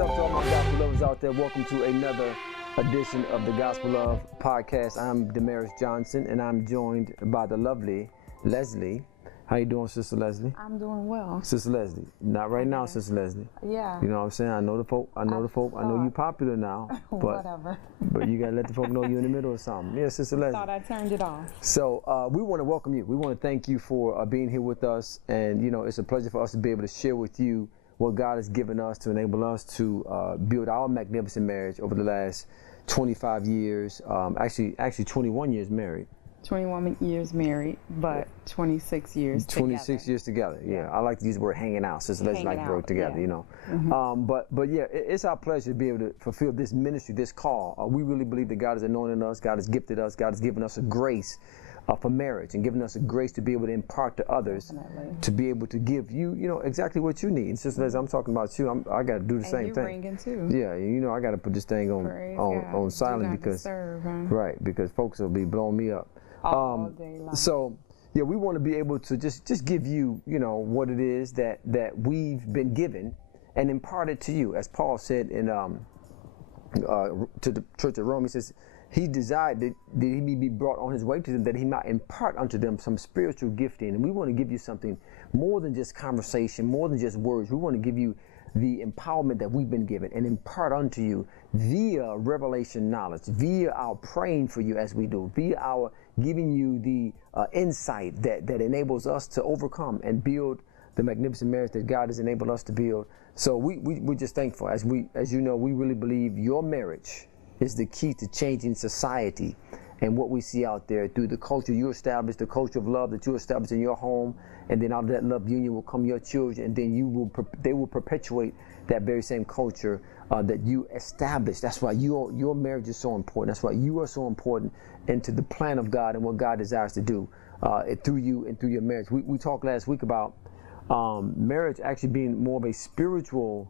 up to all my gospel lovers out there? Welcome to another edition of the Gospelove podcast. I'm Damaris Johnson, and I'm joined by the lovely Leslie. How you doing, Sister Leslie? I'm doing well. Sister Leslie. Not right now, Sister Leslie. Yeah. You know what I'm saying? I know the folk. I know you popular now. But, whatever. But you got to let the folk know you're in the middle of something. Yeah, Sister Leslie. I thought I turned it off. So we want to welcome you. We want to thank you for being here with us. And, you know, it's a pleasure for us to be able to share with you what God has given us to enable us to build our magnificent marriage over the last 25 years. Actually 21 years married. 21 years married, but 26 years 26 together. years together. Yeah. I like to use the word hanging out. Sister Leslie like to work together, you know. Mm-hmm. But yeah, it's our pleasure to be able to fulfill this ministry, this call. We really believe that God has anointed us, God has gifted us, God has given us a grace for marriage and given us a grace to be able to impart to others, Definitely. to be able to give you, you know, exactly what you need. Sister Leslie, I'm talking about you. I got to do the same thing. Ringing too. Yeah, you know, I got to put this thing on silent because disturb, huh? right, because folks will be blowing me up. All day long. So, yeah, we want to be able to just give you, you know, what it is that we've been given and impart it to you. As Paul said in to the church of Rome, he says he desired that he be brought on his way to them, that he might impart unto them some spiritual gifting. And we want to give you something more than just conversation, more than just words. We want to give you the empowerment that we've been given and impart unto you via revelation knowledge, via our praying for you as we do, via our giving you the insight that enables us to overcome and build the magnificent marriage that God has enabled us to build. So we're just thankful. As you know, we really believe your marriage is the key to changing society and what we see out there through the culture you established, the culture of love that you established in your home, and then out of that love union will come your children, and then they will perpetuate that very same culture that you established. That's why your marriage is so important. That's why you are so important into the plan of God and what God desires to do through you and through your marriage. We talked last week about marriage actually being more of a spiritual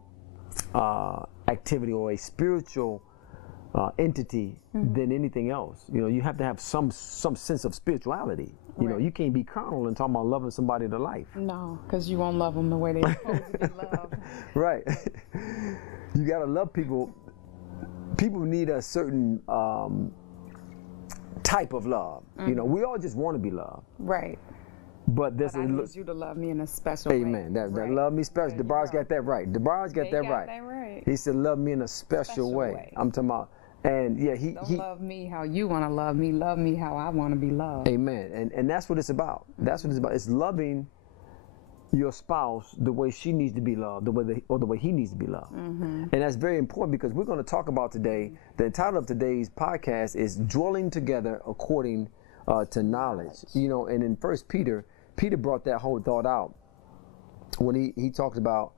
activity or a spiritual entity than anything else. You know, you have to have some sense of spirituality. You know, you can't be carnal and talking about loving somebody to life. No, because you won't love them the way they're supposed to be loved. Right. You got to love people. People need a certain type of love. You know, we all just want to be loved. Right. But I need you to love me in a special way. Amen. That love me special. DeBar's got that right. DeBar's got that right. He said, love me in a special way. I'm talking about. And yeah, he love me how you want to love me how I want to be loved. Amen. And that's what it's about. That's what it's about. It's loving your spouse the way she needs to be loved, the way he needs to be loved. And that's very important because we're going to talk about today. The title of today's podcast is "Dwelling Together According to Knowledge." You know, and in First Peter brought that whole thought out when he talked about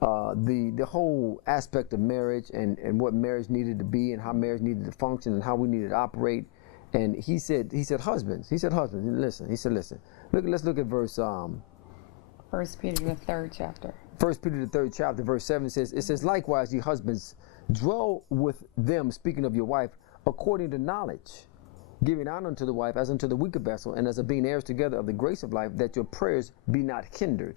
the whole aspect of marriage and what marriage needed to be and how marriage needed to function and how we needed to operate. And he said husbands, listen. Let's look at verse 1 Peter the 3rd chapter. 1 Peter the 3rd chapter, verse 7 says, likewise, ye husbands, dwell with them, speaking of your wife, according to knowledge, giving honor unto the wife as unto the weaker vessel, and as of being heirs together of the grace of life, that your prayers be not hindered.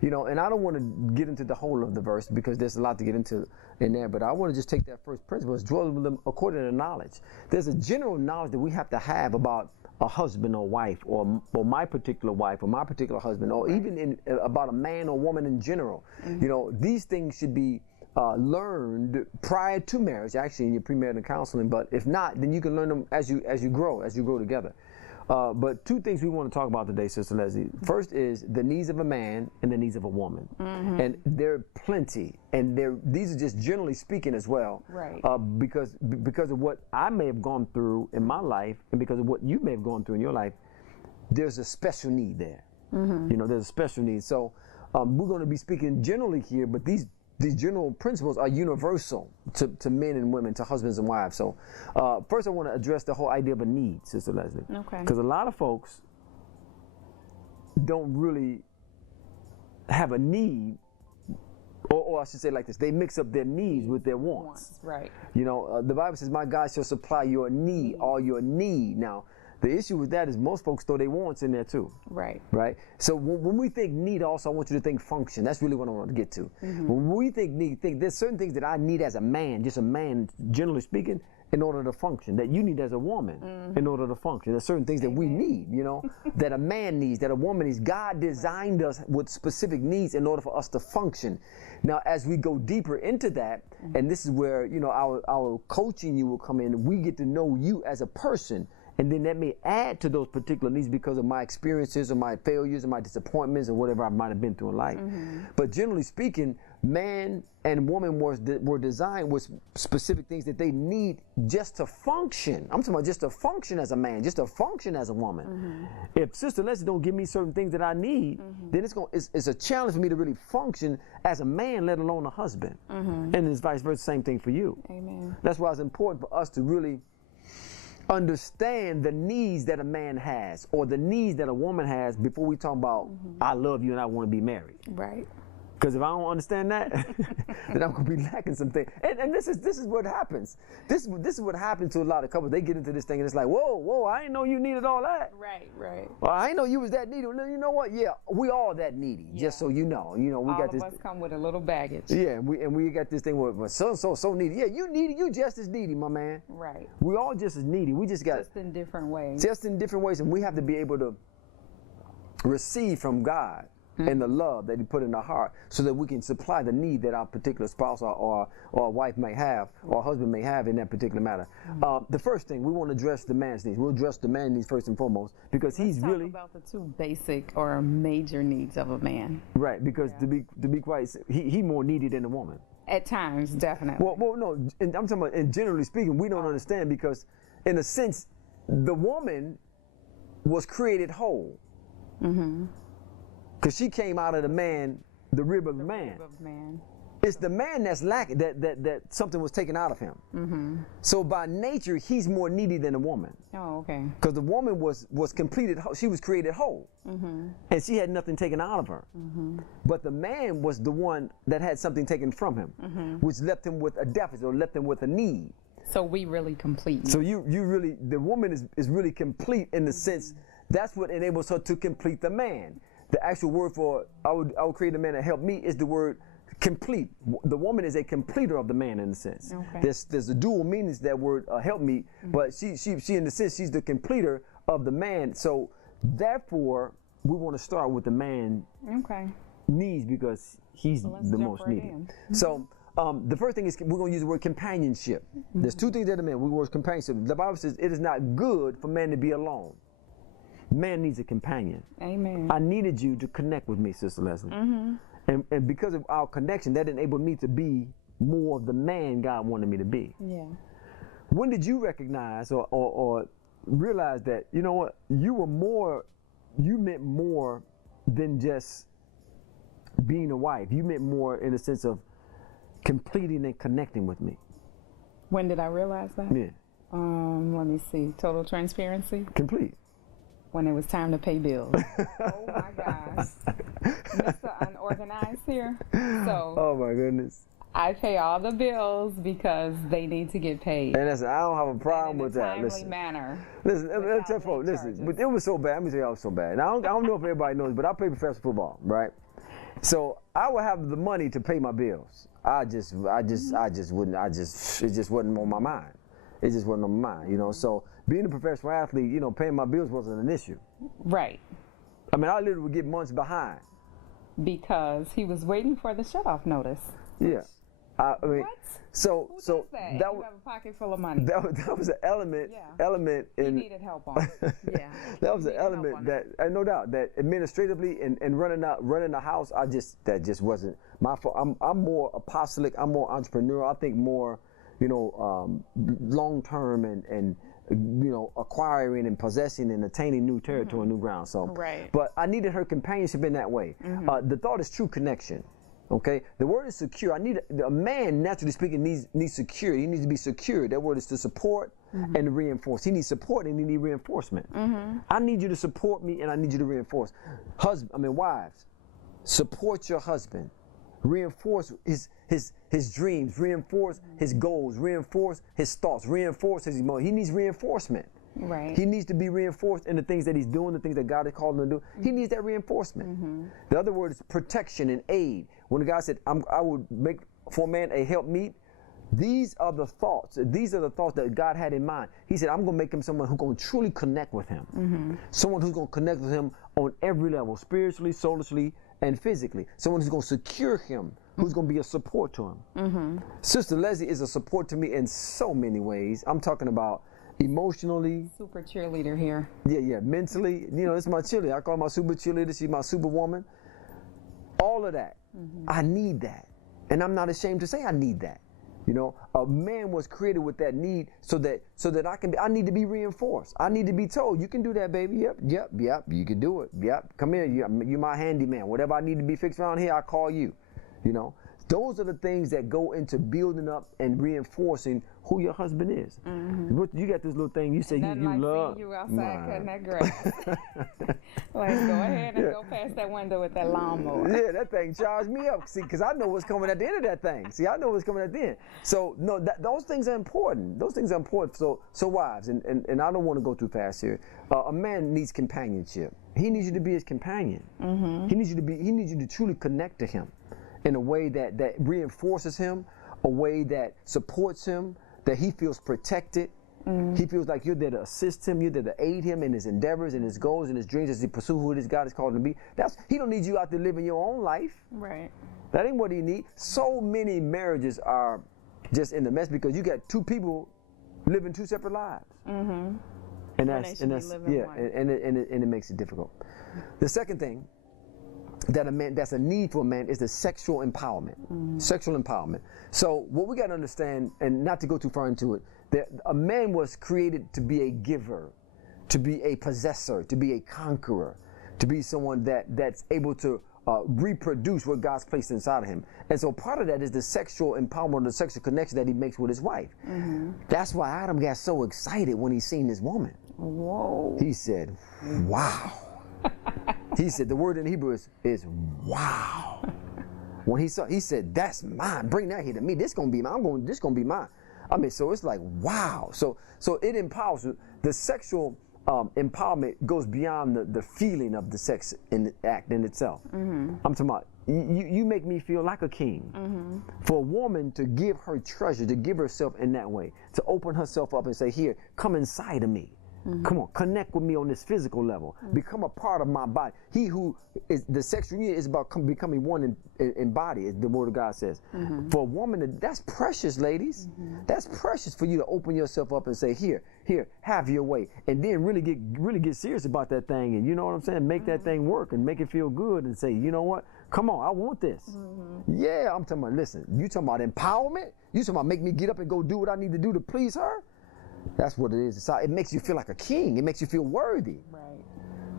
You know, and I don't want to get into the whole of the verse because there's a lot to get into in there, but I want to just take that first principle, is dwell with them according to knowledge. There's a general knowledge that we have to have about a husband or wife, or my particular wife, or my particular husband, or even about a man or woman in general. You know, these things should be learned prior to marriage, actually in your premarital counseling. But if not, then you can learn them as you grow together. But two things we want to talk about today, Sister Leslie. First is the needs of a man and the needs of a woman. And there are plenty, and these are just generally speaking as well. Right. Because of what I may have gone through in my life, and because of what you may have gone through in your life, there's a special need there. You know, there's a special need. So we're going to be speaking generally here, but these general principles are universal to men and women, to husbands and wives. So first I want to address the whole idea of a need, Sister Leslie. Okay. Because a lot of folks don't really have a need, or I should say like this, they mix up their needs with their wants. Right. You know, the Bible says, my God shall supply your need, all your need. Now, The issue with that is most folks throw their wants in there too. Right. Right? So when we think need, also I want you to think function. That's really what I want to get to. When we think need, there's certain things that I need as a man, just a man, generally speaking, in order to function, that you need as a woman in order to function. There's certain things that we need, you know, that a man needs, that a woman needs. God designed us with specific needs in order for us to function. Now, as we go deeper into that, and this is where, you know, our coaching you will come in, we get to know you as a person. And then that may add to those particular needs because of my experiences or my failures or my disappointments or whatever I might have been through in life. But generally speaking, man and woman were designed with specific things that they need just to function. I'm talking about just to function as a man, just to function as a woman. If Sister Leslie don't give me certain things that I need, then it's a challenge for me to really function as a man, let alone a husband. And it's vice versa, same thing for you. Amen. That's why it's important for us to really understand the needs that a man has or the needs that a woman has before we talk about I love you and I want to be married. Right. Because if I don't understand that, then I'm gonna be lacking some things. And this is what happens. This is what happens to a lot of couples. They get into this thing and it's like, whoa, I didn't know you needed all that. Right. Well, I didn't know you was that needy. Well, you know what? Yeah, we all that needy. Yeah. Just so you know, we all got this. All of us come with a little baggage. Yeah, and we got this thing with so needy. Yeah, you needy. You just as needy, my man. Right. We all just as needy. We just got in different ways. Just in different ways, and we have to be able to receive from God and the love that He put in our heart, so that we can supply the need that our particular spouse or wife may have, or husband may have in that particular matter. The first thing, we want to address the man's needs. We'll address the man's needs first and foremost, because Let's he's talk really about the two basic or major needs of a man. Right, because to be quite, he more needy than the woman. At times, definitely. Well, no, and I'm talking about, and generally speaking, we don't understand, because in a sense, the woman was created whole. Because she came out of the man, the rib of the man. It's the man that's lacking, that something was taken out of him. So by nature, he's more needy than the woman. Oh, okay. Because the woman was completed, she was created whole. And she had nothing taken out of her. But the man was the one that had something taken from him, which left him with a deficit or left him with a need. So we really complete. So you really, the woman is really complete in the sense, that's what enables her to complete the man. The actual word for I would create a man to help me is the word complete. The woman is a completer of the man in a sense. Okay. There's a dual meaning to that word help me, but she in the sense she's the completer of the man. So therefore we want to start with the man needs, because he's the most needy. So the first thing is we're going to use the word companionship. There's two things that a man, we word companionship. The Bible says it is not good for man to be alone. Man needs a companion. Amen. I needed you to connect with me, Sister Leslie. And because of our connection, that enabled me to be more of the man God wanted me to be. Yeah. When did you recognize or realize that, you know what, you meant more than just being a wife? You meant more in the sense of completing and connecting with me. When did I realize that? Yeah. Let me see. Total transparency. Complete. When it was time to pay bills. Oh my gosh. Mr. Unorganized here. So oh my goodness. I pay all the bills because they need to get paid. And I don't have a problem with that. In a timely manner. Listen, but it was so bad. Let me tell you, I was so bad. Now I don't know if everybody knows, but I play professional football, right? So I would have the money to pay my bills. It just wasn't on my mind. It just wasn't on my mind, you know. So being a professional athlete, you know, paying my bills wasn't an issue. Right. I mean, I literally would get months behind. Because he was waiting for the shut-off notice. Yeah. I mean, what? So that was, you have a pocket full of money. That was an element. Yeah. Element in. He needed help on. Yeah. That was an element that, no doubt, that administratively and running the house, that just wasn't my fault. I'm more apostolic. I'm more entrepreneurial. I think more, you know, long term and you know, acquiring and possessing and attaining new territory, new ground. So, right. But I needed her companionship in that way. The thought is true connection. Okay, the word is secure. A man, naturally speaking, needs security. He needs to be secure. That word is to support and to reinforce. He needs support and he needs reinforcement. I need you to support me and I need you to reinforce. Wives, support your husband. Reinforce his dreams. Reinforce his goals. Reinforce his thoughts. Reinforce his emotions. He needs reinforcement. Right. He needs to be reinforced in the things that he's doing, the things that God has called him to do. He needs that reinforcement. The other word is protection and aid. When God said, I would make for a man a helpmeet, these are the thoughts. These are the thoughts that God had in mind. He said, I'm going to make him someone who's going to truly connect with him. Someone who's going to connect with him on every level, spiritually, soulishly, and physically. Someone who's going to secure him, who's going to be a support to him. Sister Leslie is a support to me in so many ways. I'm talking about emotionally. Super cheerleader here. Yeah, mentally. You know, it's my cheerleader. I call her my super cheerleader. She's my superwoman. All of that. I need that. And I'm not ashamed to say I need that. You know, a man was created with that need so that I need to be reinforced. I need to be told, you can do that, baby. Yep, you can do it. Yep, come here. You're my handyman. Whatever I need to be fixed around here, I call you. You know, those are the things that go into building up and reinforcing who your husband is. You got this little thing you say you like love. Seeing you outside cutting that grass. Like, go ahead and go past that window with that lawnmower. Yeah, that thing charged me up. See, because I know what's coming at the end of that thing. See, I know what's coming at the end. So, no, those things are important. Those things are important. So wives, and I don't want to go too fast here. A man needs companionship. He needs you to be his companion. He needs you to truly connect to him in a way that reinforces him, a way that supports him, that he feels protected. He feels like you're there to assist him, you're there to aid him in his endeavors and his goals and his dreams as he pursue who it is God has called him to be. He don't need you out there living your own life. Right. That ain't what he needs. So many marriages are just in the mess because you got two people living two separate lives. And that's and it makes it difficult. The second thing that's a need for a man is the sexual empowerment. Sexual empowerment. So what we got to understand, and not to go too far into it, that a man was created to be a giver, to be a possessor, to be a conqueror, to be someone that's able to reproduce what God's placed inside of him. And so part of that is the sexual empowerment, the sexual connection that he makes with his wife. That's why Adam got so excited when he seen this woman. Whoa. He said, wow. He said, the word in Hebrew is wow. When he said, that's mine. Bring that here to me. This gonna be mine. This gonna be mine. I mean, so it's like, wow. So it empowers you. The sexual empowerment goes beyond the feeling of the sex in the act in itself. I'm talking about, you make me feel like a king. For a woman to give her treasure, to give herself in that way, to open herself up and say, here, come inside of me. Come on, connect with me on this physical level. Become a part of my body. He who is the sexual union is about becoming one in body, as the word of God says. For a woman, that's precious, ladies. That's precious for you to open yourself up and say, here, have your way. And then really get serious about that thing. And you know what I'm saying? Make that thing work and make it feel good and say, you know what? Come on, I want this. Yeah, I'm talking about, listen, you talking about empowerment? You talking about make me get up and go do what I need to do to please her? That's what it is. It makes you feel like a king. It makes you feel worthy. Right.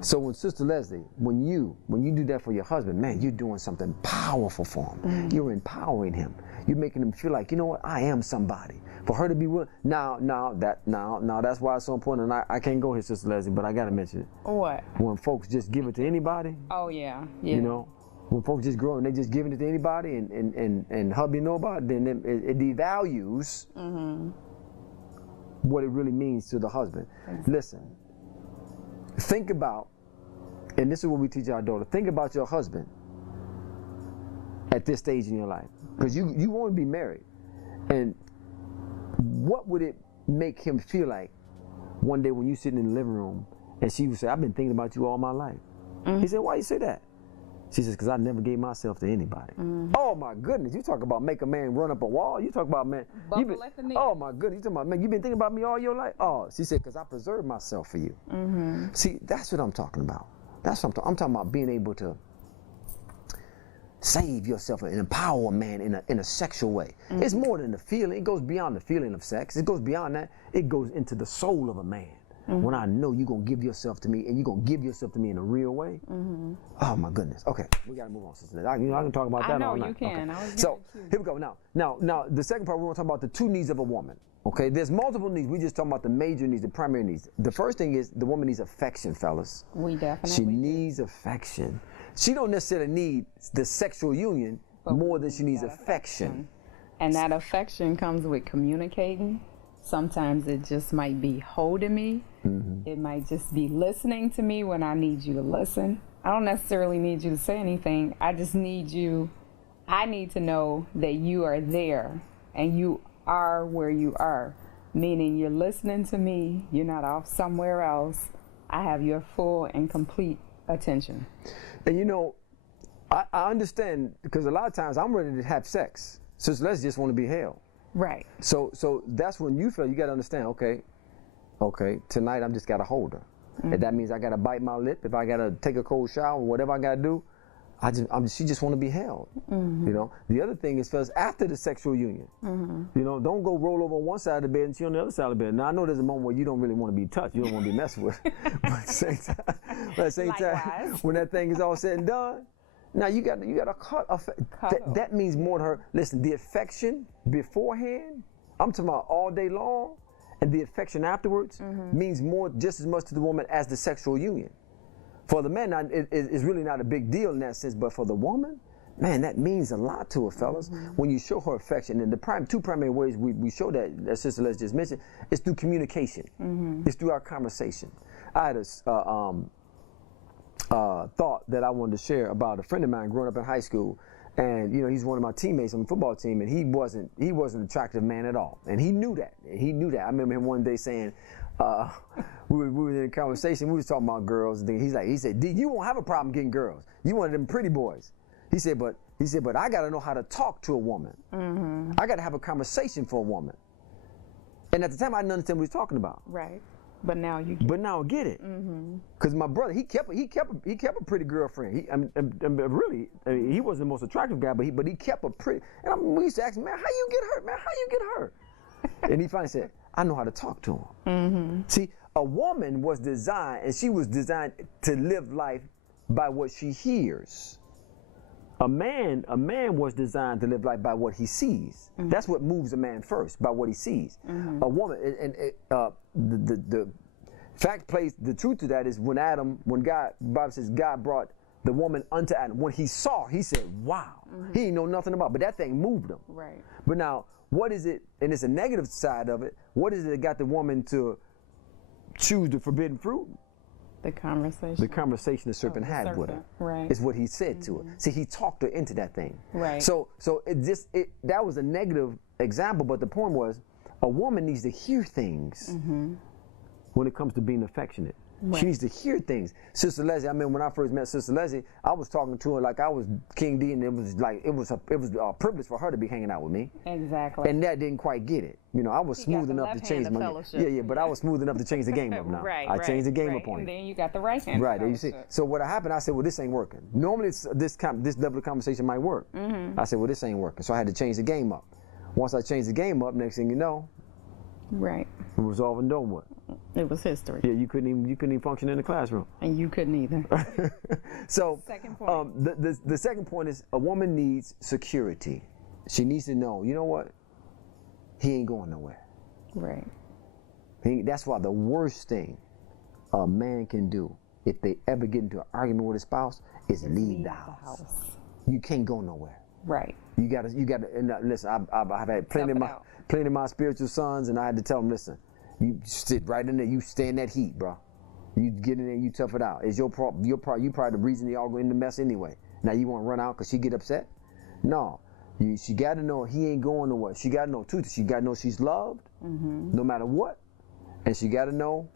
So when Sister Leslie, when you do that for your husband, man, you're doing something powerful for him. You're empowering him. You're making him feel like, you know what, I am somebody. For her to be willing. Now that's why it's so important. And I can't go here, Sister Leslie, but I gotta mention it. What? When folks just give it to anybody. Oh yeah. You know, when folks just grow and they just giving it to anybody and hubby know about it, then it devalues what it really means to the husband. Listen, think about, and this is what we teach our daughter, think about your husband at this stage in your life. Because you want to be married. And what would it make him feel like one day when you sitting in the living room and she would say, I've been thinking about you all my life. He said, why you say that? She says, because I never gave myself to anybody. Oh my goodness, you talk about make a man run up a wall. You talk about, man, oh my goodness, you talking about, man, you've been thinking about me all your life? Oh, she said, because I preserved myself for you. See, that's what I'm talking about. That's what I'm talking about, being able to save yourself and empower a man in a sexual way. It's more than the feeling. It goes beyond the feeling of sex. It goes beyond that. It goes into the soul of a man. When I know you're going to give yourself to me and you're going to give yourself to me in a real way. Oh my goodness. Okay, we got to move on, Sister. I can talk about that all night. I know you can. Okay. So here we go. Now, the second part, we want to talk about the two needs of a woman. Okay, there's multiple needs. We just talking about the major needs, the primary needs. The first thing is the woman needs affection, fellas. We definitely She needs affection. She don't necessarily need the sexual union more than she needs affection. And that affection comes with communicating. Sometimes it just might be holding me. It might just be listening to me when I need you to listen. I don't necessarily need you to say anything. I need to know that you are there and you are where you are, meaning you're listening to me, you're not off somewhere else. I have your full and complete attention. And you know, I understand, because a lot of times I'm ready to have sex. So let's just want to be held. Right. So that's when you feel, you got to understand, okay, tonight I'm just got to hold her. If that means I got to bite my lip, if I got to take a cold shower, whatever I got to do, she just want to be held. You know, the other thing is, fellas, after the sexual union, you know, don't go roll over on one side of the bed and she on the other side of the bed. Now I know there's a moment where you don't really want to be touched, you don't want to be messed with, but at the same time, when that thing is all said and done, now you got to cut. That means more to her. Listen, the affection beforehand, I'm talking about all day long, and the affection afterwards means more, just as much to the woman as the sexual union. For the man, it's really not a big deal in that sense, but for the woman, man, that means a lot to her, fellas. When you show her affection, and the two primary ways we show that Sister Les just mentioned, is through communication. It's through our conversation. I had a thought that I wanted to share about a friend of mine growing up in high school, and you know, he's one of my teammates on the football team, and he wasn't an attractive man at all, and he knew that. I remember him one day saying, we were in a conversation, we was talking about girls, and he said, D, you won't have a problem getting girls. You one of them pretty boys. He said, but I got to know how to talk to a woman. I got to have a conversation for a woman. And at the time, I didn't understand what he was talking about. Right. But now you get it. But now I get it. Because my brother, he kept a pretty girlfriend. Really, he wasn't the most attractive guy, but he kept a pretty. And we used to ask him, man, how you get her, man? How you get her? And he finally said, I know how to talk to him. See, a woman was designed, and she was designed to live life by what she hears. A man was designed to live life by what he sees. That's what moves a man first, by what he sees. A woman, the fact plays, the truth to that is when God, Bible says God brought the woman unto Adam. When he saw, he said, wow. He didn't know nothing about it, but that thing moved him. Right. But now, what is it, and it's a negative side of it, what is it that got the woman to choose the forbidden fruit? The conversation. The conversation the serpent had with her. Right. Is what he said to her. See, he talked her into that thing. Right. So that was a negative example, but the point was, a woman needs to hear things when it comes to being affectionate. Right. She needs to hear things. Sister Leslie, I mean, when I first met Sister Leslie, I was talking to her like I was King D, and it was a privilege for her to be hanging out with me. Exactly. And that didn't quite get it. You know, I was smooth enough to change my game. But I was smooth enough to change the game up now. I changed the game up on you. And then you got the right hand. Right. You see. So what happened? I said, well, this ain't working. Normally, this level of conversation might work. I said, well, this ain't working. So I had to change the game up. Once I changed the game up, next thing you know, right, it was all and done with. It was history. Yeah, you couldn't even function in the classroom. And you couldn't either. So, second point. The second point is a woman needs security. She needs to know, you know what? He ain't going nowhere. Right. That's why the worst thing a man can do if they ever get into an argument with a spouse is leave the house. You can't go nowhere. Right. You gotta. And listen, I've had plenty of my spiritual sons, and I had to tell them, listen, you sit right in there, you stay in that heat, bro. You get in there, you tough it out. It's you probably the reason y'all go in the mess anyway. Now you want to run out because she get upset? No. She got to know he ain't going nowhere. She got to know too. She got to know she's loved, no matter what, and she got to know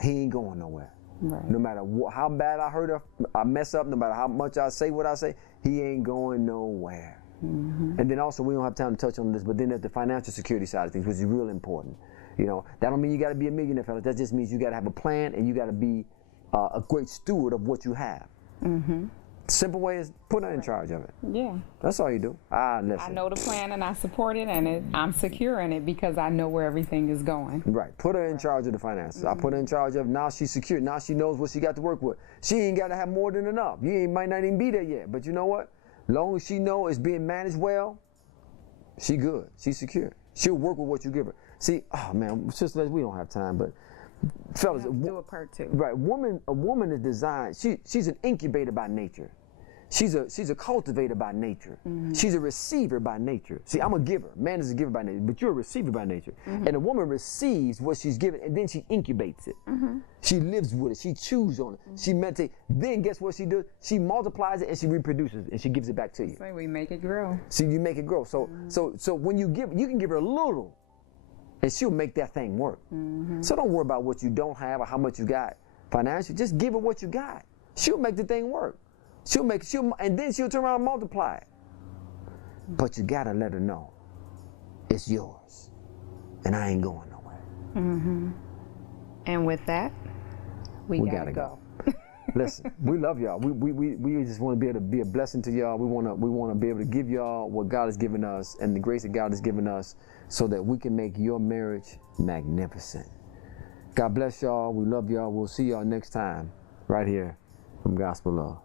he ain't going nowhere. Right. No matter how bad I hurt her, I mess up. No matter how much I say what I say, he ain't going nowhere. And then also, we don't have time to touch on this, but then there's the financial security side of things, which is real important. You know, that don't mean you got to be a millionaire, fellas. That just means you got to have a plan, and you got to be a great steward of what you have. Simple way is put her in charge of it. Yeah. That's all you do. Listen. I know the plan, and I support it, and I'm secure in it because I know where everything is going. Right. Put her in charge of the finances. I put her in charge of, now she's secure. Now she knows what she got to work with. She ain't got to have more than enough. Might not even be there yet. But you know what? Long as she know it's being managed well, she good. She's secure. She'll work with what you give her. See, oh man, sisters, we don't have time, but fellas, do a part two. Right, a woman is designed. She's an incubator by nature. She's a cultivator by nature. She's a receiver by nature. See, I'm a giver. Man is a giver by nature, but you're a receiver by nature. And a woman receives what she's given, and then she incubates it. She lives with it. She chews on it. She meditates. Then guess what she does? She multiplies it and she reproduces it, and she gives it back to you. So we make it grow. See, you make it grow. So when you give, you can give her a little, and she'll make that thing work. So don't worry about what you don't have or how much you got financially. Just give her what you got. She'll make the thing work. And then she'll turn around and multiply it. But you gotta let her know it's yours, and I ain't going nowhere. And with that, we gotta go. Listen, we love y'all. We just want to be able to be a blessing to y'all. We want to be able to give y'all what God has given us and the grace that God has given us, so that we can make your marriage magnificent. God bless y'all. We love y'all. We'll see y'all next time right here from Gospelove.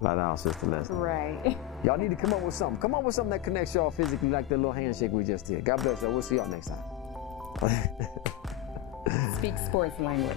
Like our sister Leslie. Right. Y'all need to come up with something. Come up with something that connects y'all physically, like the little handshake we just did. God bless y'all. We'll see y'all next time. Speak sports language.